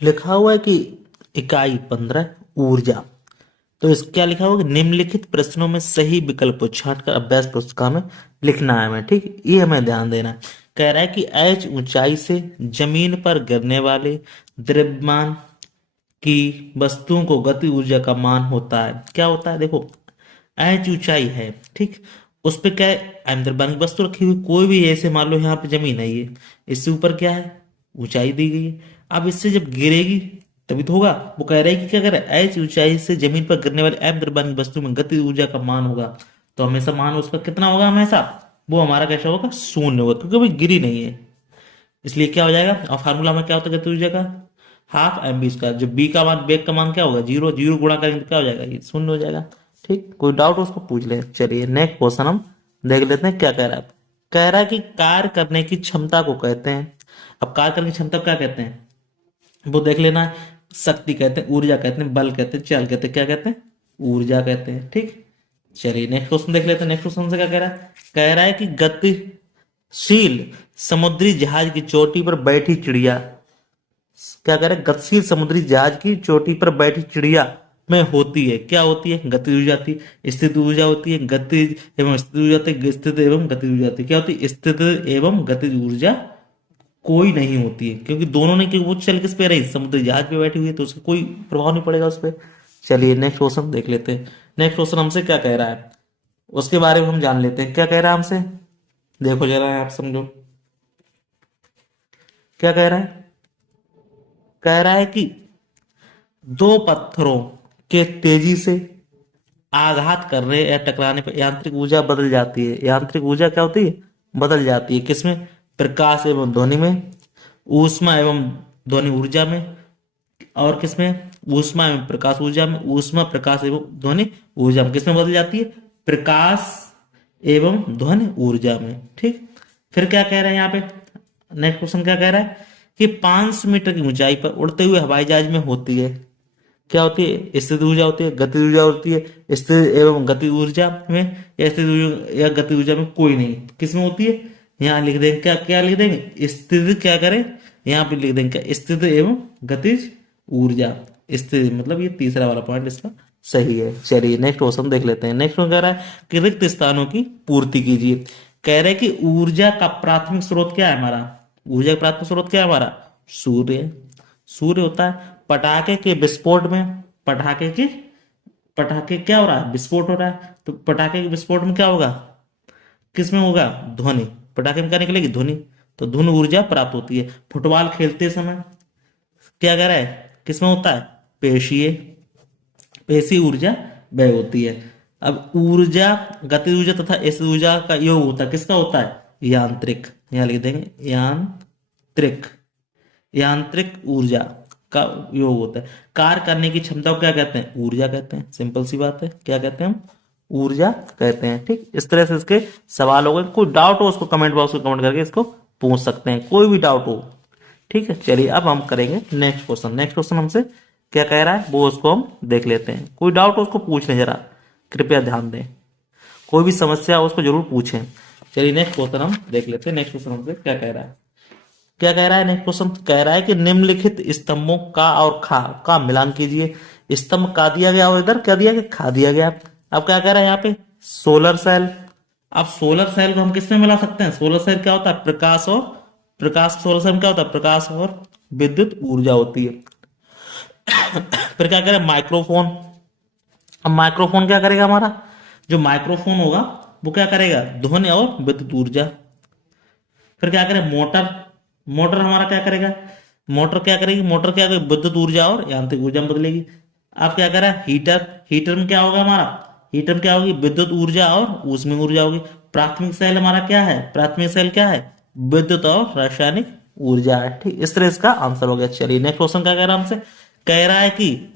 लिखा हुआ है कि इकाई 15 ऊर्जा। तो इस क्या लिखा हुआ है कि निम्नलिखित प्रश्नों में सही विकल्प को छांटकर अभ्यास पुस्तिका में लिखना है हमें। ठीक, ये हमें ध्यान देना है। कह रहा है कि एच ऊंचाई से जमीन पर गिरने वाले द्रव्यमान की वस्तुओं को गति ऊर्जा का मान होता है। क्या होता है, देखो एच ऊंचाई है, ठीक, उस पे क्या है, अंदर बनी वस्तु रखी हुई, कोई भी ऐसे मान लो यहाँ पे जमीन है, ये इससे ऊपर क्या है, ऊंचाई दी गई है। अब इससे जब गिरेगी तभी तो होगा। वो कह रहा है कि क्या करे, एच ऊंचाई से जमीन पर गिरने वाले एम द्रव्यमान की वस्तु में गति ऊर्जा का मान होगा। तो हमेशा मान उसका कितना होगा, हमेशा वो हमारा कैसा होगा, शून्य होगा, क्योंकि वो गिरी नहीं है। इसलिए क्या हो जाएगा, और फार्मूला में क्या होता है गति ऊर्जा का, हाफ एम बी स्क्वायर। जो बी का मान, बेग का मान क्या होगा, जीरो, जीरो गुणा करेंगे तो क्या हो जाएगा, ये शून्य हो जाएगा। ठीक, कोई डाउट उसको पूछ ले। चलिए नेक्स्ट क्वेश्चन हम देख लेते हैं क्या कह रहा है। कह रहा है कि कार्य करने की क्षमता को कहते हैं। अब कार्य करने की क्षमता को क्या कहते हैं, वो देख लेना है। शक्ति कहते हैं, ऊर्जा कहते हैं, बल कहते हैं, चल कहते हैं, क्या कहते हैं, ऊर्जा कहते हैं। ठीक, चलिए नेक्स्ट क्वेश्चन देख लेते हैं। नेक्स्ट क्वेश्चन से क्या कह रहा है, कह रहा है कि गतिशील समुद्री जहाज की चोटी पर बैठी चिड़िया, क्या कह रहे हैं, गतिशील समुद्री जहाज की चोटी पर बैठी चिड़िया में होती है, क्या होती है, गति ऊर्जा होती है, स्थिति ऊर्जा होती है, गति एवं स्थिति ऊर्जा होती है, स्थिति एवं गति ऊर्जा होती है। क्या होती है, स्थिति एवं गति ऊर्जा कोई नहीं होती है, क्योंकि दोनों ने, क्योंकि वो चल किस पे रही, समुद्री जहाज पे बैठी हुई है, तो उसका कोई प्रभाव नहीं पड़ेगा उस पर। चलिए नेक्स्ट क्वेश्चन देख लेते हैं। नेक्स्ट क्वेश्चन हमसे क्या कह रहा है, उसके बारे में हम जान लेते हैं। क्या कह रहा है हमसे, देखो जरा आप समझो क्या कह रहा है। कह रहा है कि दो पत्थरों के तेजी से आघात करने या टकराने पर यांत्रिक ऊर्जा बदल जाती है। यांत्रिक ऊर्जा क्या होती है, बदल जाती है, किसमें, प्रकाश एवं ध्वनि में, ऊष्मा एवं ध्वनि ऊर्जा में, और किसमें, ऊष्मा एवं प्रकाश ऊर्जा में, ऊष्मा प्रकाश एवं ध्वनि ऊर्जा में, किसमें बदल जाती है, प्रकाश एवं ध्वनि ऊर्जा में। ठीक, फिर क्या कह रहे हैं यहाँ पे, नेक्स्ट क्वेश्चन क्या कह रहा है कि 500 मीटर की ऊंचाई पर उड़ते हुए हवाई जहाज में होती है, क्या होती है, स्थिति ऊर्जा होती है, गति ऊर्जा होती है, स्थिति एवं गति ऊर्जा में, या स्थिति ऊर्जा या गति ऊर्जा में कोई नहीं, किसमें होती है, यहाँ लिख देंगे, क्या क्या लिख देंगे, स्थिति, क्या करें, यहाँ पे लिख देंगे क्या, स्थिति एवं गतिज ऊर्जा। स्थिति मतलब ये तीसरा वाला पॉइंट इसका सही है। चलिए नेक्स्ट क्वेश्चन देख लेते हैं। नेक्स्ट कह रहा है कि रिक्त स्थानों की पूर्ति कीजिए। कह रहे हैं कि ऊर्जा का प्राथमिक स्रोत क्या है हमारा, ऊर्जा का प्राथमिक स्रोत क्या है हमारा, सूर्य। सूर्य होता है। पटाखे के विस्फोट में, पटाखे के, पटाखे क्या हो रहा है, विस्फोट हो रहा है, तो पटाखे के विस्फोट में क्या होगा, किसमें होगा, ध्वनि, पटाखे में क्या निकलेगी, ध्वनि, तो ध्वनि ऊर्जा प्राप्त होती है। फुटबॉल खेलते समय क्या कह रहा है, किसमें होता है, पेशीय, पेशी ऊर्जा व्यय होती है। अब ऊर्जा, गति ऊर्जा तथा स्थिति ऊर्जा का योग होता है, किसका होता है, यांत्रिक, यहाँ लिख देंगे यांत्रिक, यांत्रिक ऊर्जा का योग होता है। कार्य करने की क्षमता को क्या कहते हैं, ऊर्जा कहते हैं। सिंपल सी बात है, क्या कहते हैं हम, ऊर्जा कहते हैं। ठीक, इस तरह से इसके सवाल हो गए। कोई डाउट हो उसको कमेंट बॉक्स में कमेंट करके इसको पूछ सकते हैं, कोई भी डाउट हो। ठीक है, चलिए अब हम करेंगे नेक्स्ट क्वेश्चन। नेक्स्ट क्वेश्चन हमसे क्या कह रहा है वो उसको हम देख लेते हैं। कोई डाउट हो उसको पूछ लें, जरा कृपया ध्यान दें, कोई भी समस्या हो उसको जरूर पूछें। चलिए नेक्स्ट क्वेश्चन हम देख लेते हैं। नेक्स्ट क्वेश्चन हमसे क्या कह रहा है, क्या कह रहा है, नेक्स्ट क्वेश्चन कह रहा है कि निम्नलिखित स्तंभों का और खा का मिलान कीजिए। स्तंभ का दिया गया और इधर क्या दिया गया, खा दिया गया। अब क्या कह रहा है यहाँ पे, सोलर सेल। अब सोलर सेल को हम किसमें मिला सकते हैं, सोलर सेल क्या होता है, प्रकाश और, प्रकाश, सोलर सेल में क्या होता है, प्रकाश और विद्युत ऊर्जा होती है। फिर क्या करें, माइक्रोफोन। अब माइक्रोफोन क्या करेगा हमारा, जो माइक्रोफोन होगा वो क्या करेगा, ध्वनि और विद्युत ऊर्जा। फिर क्या करें, मोटर। मोटर हमारा क्या करेगा, मोटर क्या करेगी, मोटर क्या करेगी, विद्युत ऊर्जा और यांत्रिक ऊर्जा में बदलेगी। अब क्या करें, हीटर। हीटर में क्या होगा हमारा, हीटर में क्या होगी, विद्युत ऊर्जा और ऊष्मीय ऊर्जा होगी। प्राथमिक सेल हमारा क्या है, प्राथमिक सेल क्या है, विद्युत और रासायनिक ऊर्जा है। ठीक, इस तरह इसका आंसर हो गया। चलिए नेक्स्ट क्वेश्चन क्या कह रहा है हमसे, कह रहा है कि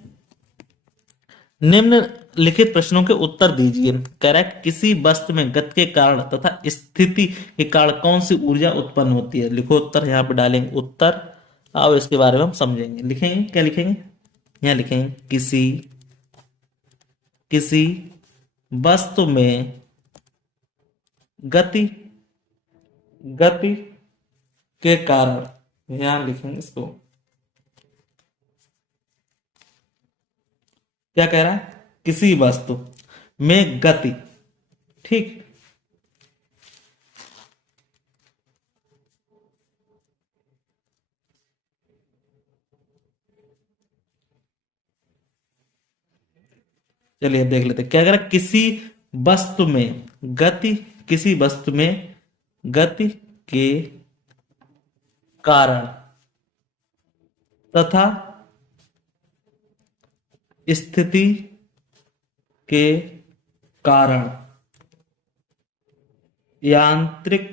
निम्नलिखित प्रश्नों के उत्तर दीजिए। कह रहा है किसी वस्तु में गति के कारण तथा स्थिति के कारण कौन सी ऊर्जा उत्पन्न होती है। लिखो उत्तर, यहाँ पे डालेंगे उत्तर, और इसके बारे में हम समझेंगे। लिखेंगे, क्या लिखेंगे, यहाँ लिखेंगे किसी, किसी वस्तु में गति, गति के कारण, यहाँ लिखेंगे इसको, क्या कह रहा है? किसी वस्तु में गति, ठीक। चलिए देख लेते हैं। क्या कह रहा है? किसी वस्तु में गति, किसी वस्तु में गति के कारण तथा स्थिति के कारण यांत्रिक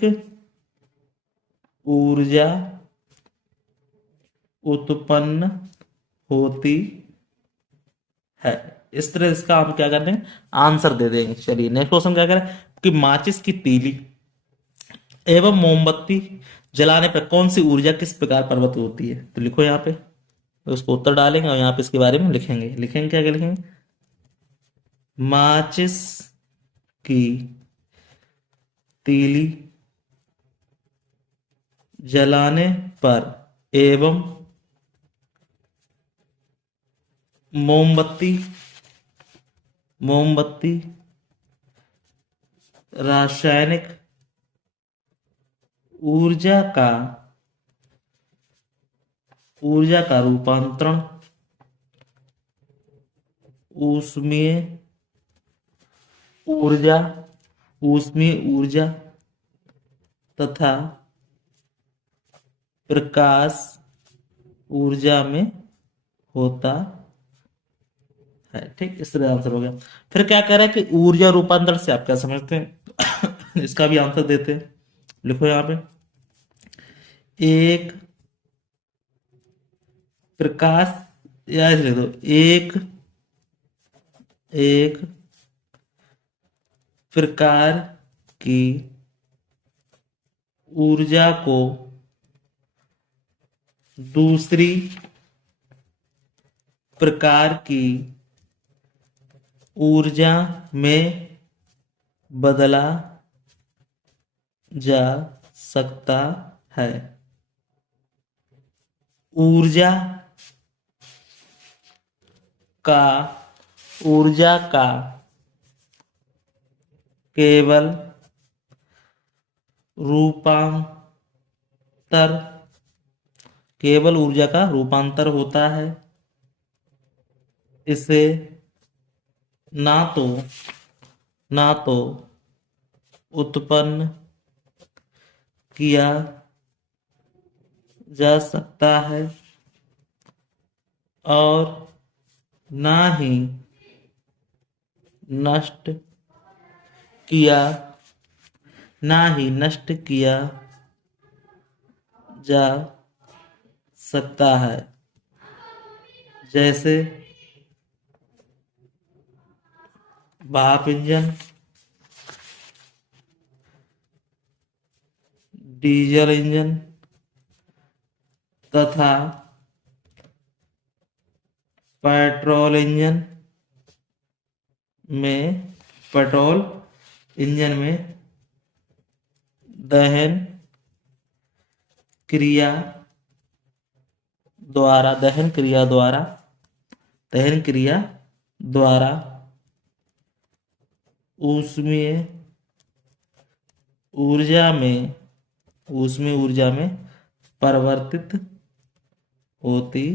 ऊर्जा उत्पन्न होती है। इस तरह इसका हम क्या करते हैं? आंसर दे देंगे। चलिए नेक्स्ट क्वेश्चन क्या करें कि माचिस की तीली एवं मोमबत्ती जलाने पर कौन सी ऊर्जा किस प्रकार प्रवृत्त होती है? तो लिखो यहाँ पे, तो उसको उत्तर डालेंगे और यहाँ पे इसके बारे में लिखेंगे। लिखेंगे क्या क्या लिखेंगे? माचिस की तीली जलाने पर एवं मोमबत्ती, मोमबत्ती रासायनिक ऊर्जा का, ऊर्जा का रूपांतरण ऊष्मीय ऊर्जा, ऊष्मीय ऊर्जा तथा प्रकाश ऊर्जा में होता है। ठीक, इस तरह आंसर हो गया। फिर क्या कह रहा है कि ऊर्जा रूपांतरण से आप क्या समझते हैं? इसका भी आंसर देते हैं। लिखो यहां पे, एक प्रकाश, या ऐसे लिख दो, एक एक प्रकार की ऊर्जा को दूसरी प्रकार की ऊर्जा में बदला जा सकता है। ऊर्जा का, ऊर्जा का केवल रूपांतर, केवल ऊर्जा का रूपांतर होता है। इसे ना तो, ना तो उत्पन्न किया जा सकता है और ना ही नष्ट किया, ना ही नष्ट किया जा सकता है। जैसे भाप इंजन, डीजल इंजन तथा पेट्रोल इंजन में, पेट्रोल इंजन में दहन क्रिया द्वारा, दहन क्रिया द्वारा, दहन क्रिया द्वारा ऊष्मीय ऊर्जा में, ऊष्मीय ऊर्जा में परिवर्तित होती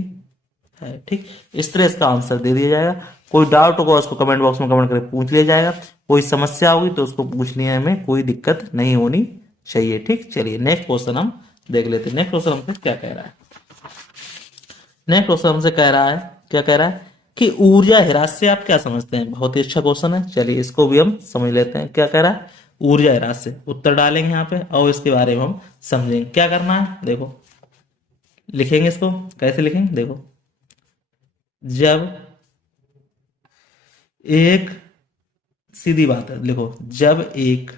है। ठीक, इस तरह इसका आंसर दे दिया जाएगा। कोई डाउट होगा उसको कमेंट बॉक्स में कमेंट करके पूछ लिया जाएगा। कोई समस्या होगी तो उसको पूछने में कोई दिक्कत नहीं होनी चाहिए। ठीक, चलिए नेक्स्ट क्वेश्चन हम देख लेते हैं। नेक्स्ट क्वेश्चन हमसे क्या कह रहा है? नेक्स्ट क्वेश्चन हमसे कह रहा है, क्या कह रहा है कि ऊर्जा ह्रास से आप क्या समझते हैं? बहुत ही अच्छा क्वेश्चन है। चलिए इसको भी हम समझ लेते हैं। क्या कह रहा है? ऊर्जा ह्रास से, उत्तर डालेंगे यहाँ पे और इसके बारे में हम समझेंगे। क्या करना है देखो, लिखेंगे इसको, कैसे लिखेंगे देखो, जब एक, सीधी बात है, लिखो, जब एक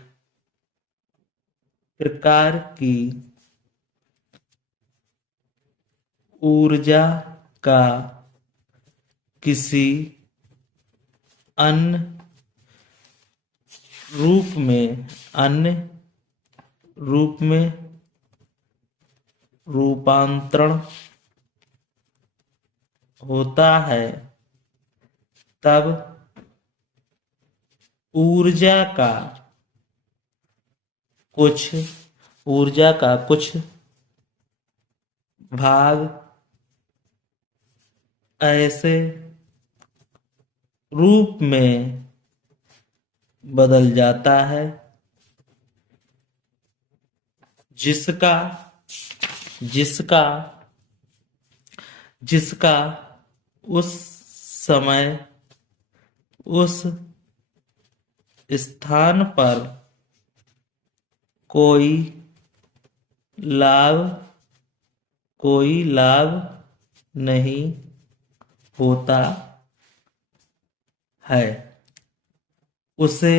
प्रकार की ऊर्जा का किसी अन्य रूप में, अन्य रूप में रूपांतरण होता है तब ऊर्जा का कुछ ऊर्जा का कुछ भाग ऐसे रूप में बदल जाता है जिसका जिसका जिसका उस समय उस स्थान पर कोई लाभ नहीं होता है। उसे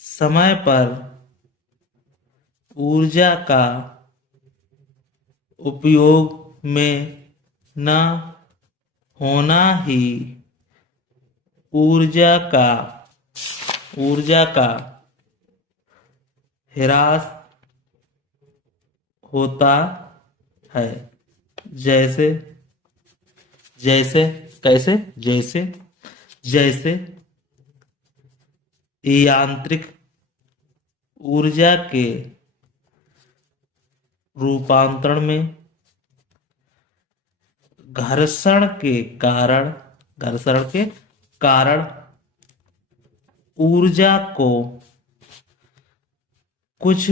समय पर ऊर्जा का उपयोग में न होना ही ऊर्जा का ह्रास होता है। जैसे जैसे कैसे जैसे जैसे यांत्रिक ऊर्जा के रूपांतरण में घर्षण के कारण ऊर्जा को कुछ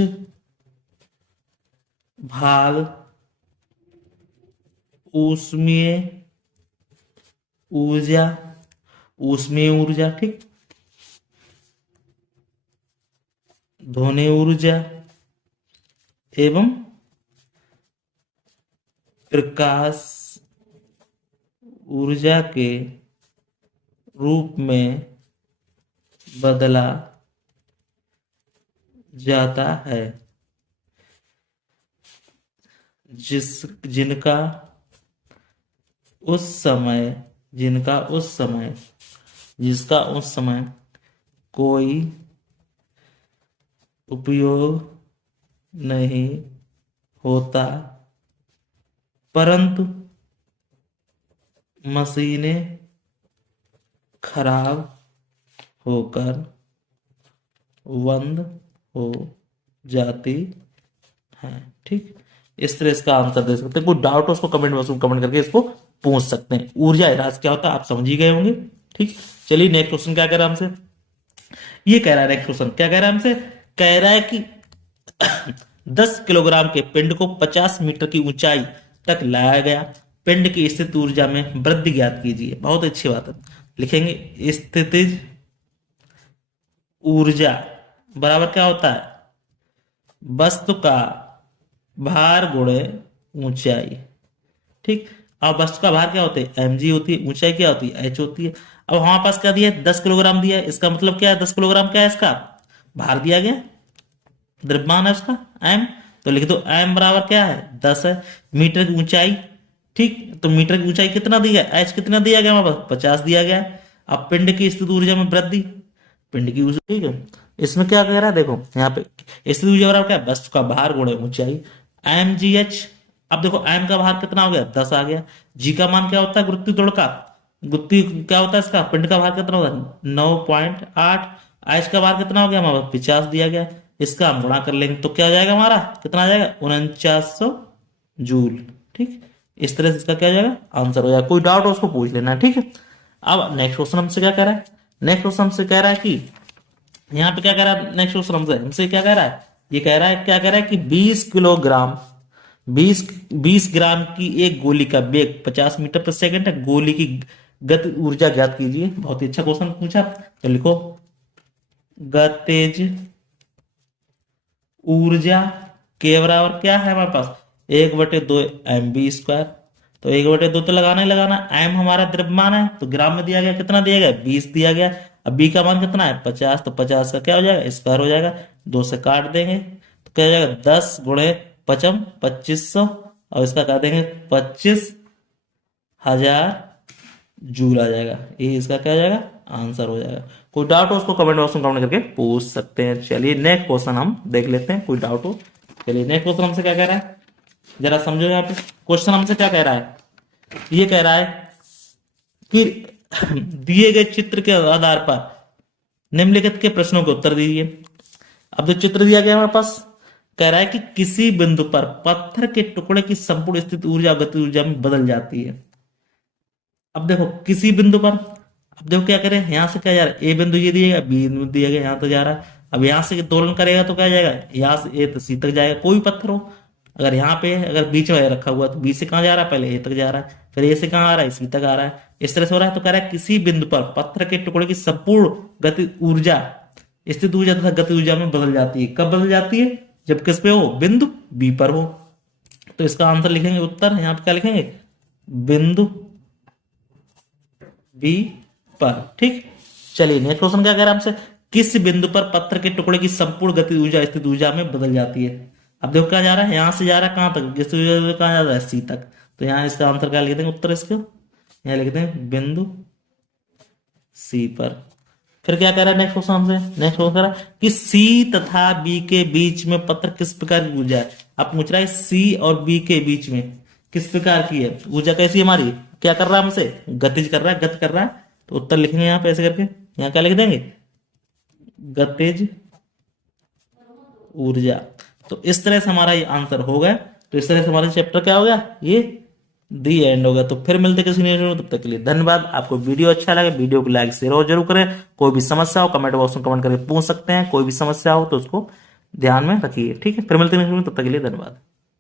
भाग ऊष्मीय ऊर्जा ठीक, ध्वनि ऊर्जा एवं प्रकाश ऊर्जा के रूप में बदला जाता है, जिनका उस समय कोई उपयोग नहीं होता, परंतु मशीनें खराब होकर बंद हो जाती हैं। ठीक, इस तरह इसका आंसर दे सकते हैं। कोई डाउट हो उसको कमेंट बॉक्स में कमेंट करके इसको पूछ सकते हैं। ऊर्जा ह्रास क्या होता है आप समझ ही गए होंगे। ठीक, चलिए नेक्स्ट क्वेश्चन क्या कह रहा है हमसे, ये कह रहा है नेक्स्ट क्वेश्चन क्या कह रहा है हमसे, कह रहा है कि 10 किलोग्राम के पिंड को 50 मीटर की ऊंचाई तक लाया गया, पिंड की स्थित ऊर्जा में वृद्धि ज्ञात कीजिए। बहुत अच्छी बात है, लिखेंगे स्थितिज ऊर्जा बराबर क्या होता है, वस्तु का भार गुणे ऊंचाई। ठीक, अब वस्तु का भार क्या होता है, mg होती है, ऊंचाई क्या होती है, h होती है। अब हमारे पास क्या दिया है, 10 किलोग्राम दिया है, इसका मतलब क्या है, 10 किलोग्राम क्या है, इसका भार दिया गया, द्रव्यमान है उसका m, तो लिख दो m बराबर क्या है 10 है। मीटर की ऊंचाई, ठीक, तो मीटर की ऊंचाई कितना दिया है, h कितना दिया गया हमारे पास 50 दिया गया है। अब पिंड की स्थित ऊर्जा में वृद्धि, पिंड की ऊर्जा, ठीक है, इसमें क्या कह रहा है देखो यहाँ पे स्थित ऊर्जा बराबर क्या है, वस्तु का भार गुणे ऊंचाई mgh। अब देखो m का भार कितना हो गया 10 आ गया, g का मान क्या होता है गुरुत्वीय त्वरण का, गुरुत्वीय क्या होता है इसका, पिंड का भार कितना होता है 9.8, h का भार कितना हो गया हमारा 50 दिया गया, इसका हम गुणा कर लेंगे तो क्या हो जाएगा हमारा, कितना आ जाएगा 4900 जूल। ठीक, इस तरह से इसका क्या हो जाएगा आंसर हो जाएगा। कोई डाउट हो उसको पूछ लेना। ठीक है, अब नेक्स्ट क्वेश्चन हमसे क्या कह रहा है, नेक्स्ट क्वेश्चन हमसे कह रहा है कि यहाँ पे क्या कह रहा है, नेक्स्ट क्वेश्चन हमसे क्या कह रहा है, ये कह रहा है क्या कह रहा है कि 20 ग्राम की एक गोली का वेग 50 मीटर प्रति सेकंड है, गोली की गति ऊर्जा ज्ञात कीजिए। बहुत ही अच्छा क्वेश्चन पूछा, तो लिखो गतिज ऊर्जा के बराबर क्या है हमारे पास 1/2 mv², तो 1/2 तो लगाना ही लगाना, m हमारा द्रव्यमान है तो ग्राम में दिया गया, कितना दिया गया 20 दिया गया। अब b का मान कितना है 50, तो 50 का क्या हो जाएगा स्क्वायर हो जाएगा, 2 से काट देंगे तो क्या हो जाएगा 10 गुणे 55 2500, और इसका कर देंगे 25,000 जूल आ जाएगा, ये इसका क्या हो जाएगा आंसर हो जाएगा। कोई डाउट हो उसको कमेंट बॉक्स में कमेंट करके पूछ सकते हैं। चलिए नेक्स्ट क्वेश्चन हम देख लेते हैं, कोई डाउट हो। चलिए नेक्स्ट क्वेश्चन हमसे क्या कह रहा है, जरा समझो यहाँ पे क्वेश्चन हमसे क्या कह रहा है, ये कह रहा है कि दिए गए चित्र के आधार पर निम्नलिखित के प्रश्नों के उत्तर दीजिए। अब जो चित्र दिया गया हमारे पास, कह रहा है कि किसी बिंदु पर पत्थर के टुकड़े की संपूर्ण स्थिति ऊर्जा गति ऊर्जा में बदल जाती है। अब देखो किसी बिंदु पर, अब देखो क्या करें, यहां से क्या जा रहा है, ए बिंदु ये दिया गया, बी बिंदु दिया गया, यहां तक जा रहा है। अब यहां से दोलन करेगा तो क्या जाएगा, यहां से ए तो सी तक जाएगा, कोई भी पत्थर हो। अगर यहाँ पे अगर बीच में रखा हुआ तो बी से कहाँ जा रहा है, पहले ए तक जा रहा है, फिर ए से कहाँ आ रहा है, सी तक आ रहा है। इस तरह से हो रहा है। तो कह रहा है किसी बिंदु पर पत्थर के टुकड़े की संपूर्ण गति ऊर्जा स्थित ऊर्जा तथा गति ऊर्जा में बदल जाती है। कब बदल जाती है, जब किस पे हो, बिंदु बी पर हो। तो इसका आंसर लिखेंगे, उत्तर यहाँ पे क्या लिखेंगे, बिंदु बी पर। ठीक, चलिए नेक्स्ट क्वेश्चन क्या कह रहा है हमसे, किस बिंदु पर पत्थर के टुकड़े की संपूर्ण गति ऊर्जा स्थित ऊर्जा में बदल जाती है। अब देखो क्या जा रहा है, यहां से जा रहा है कहां तक, स्थित ऊर्जा कहां जा रहा है, सी तक। तो यहाँ इसका आंसर क्या लिख देंगे, उत्तर इसको यहाँ लिख देंगे बिंदु सी पर। फिर क्या कह रहा है नेक्स्ट क्वेश्चन हमसे, नेक्स्ट क्वेश्चन कह रहा है कि सी तथा बी के बीच में पत्थर किस प्रकार की ऊर्जा है। अब पूछ रहा है सी और बी के बीच में किस प्रकार की है ऊर्जा, कैसी है हमारी, क्या कर रहा है हमसे, गतिज कर रहा है, गति कर रहा है। तो उत्तर लिखेंगे यहाँ पे ऐसे करके, यहाँ क्या लिख देंगे, गतिज ऊर्जा। तो इस तरह से हमारा ये आंसर हो गया। तो इस तरह से हमारा चैप्टर क्या हो गया, ये दी एंड हो गया। तो फिर मिलते किसी नेक्स्ट वीडियो में, तब तक के लिए धन्यवाद। आपको वीडियो अच्छा लगे वीडियो को लाइक शेयर और जरूर करें। कोई भी समस्या हो कमेंट बॉक्स में कमेंट करके पूछ सकते हैं, कोई भी समस्या हो तो उसको ध्यान में रखिए। ठीक है, फिर मिलते हैं नेक्स्ट वीडियो में, तब तक के लिए धन्यवाद।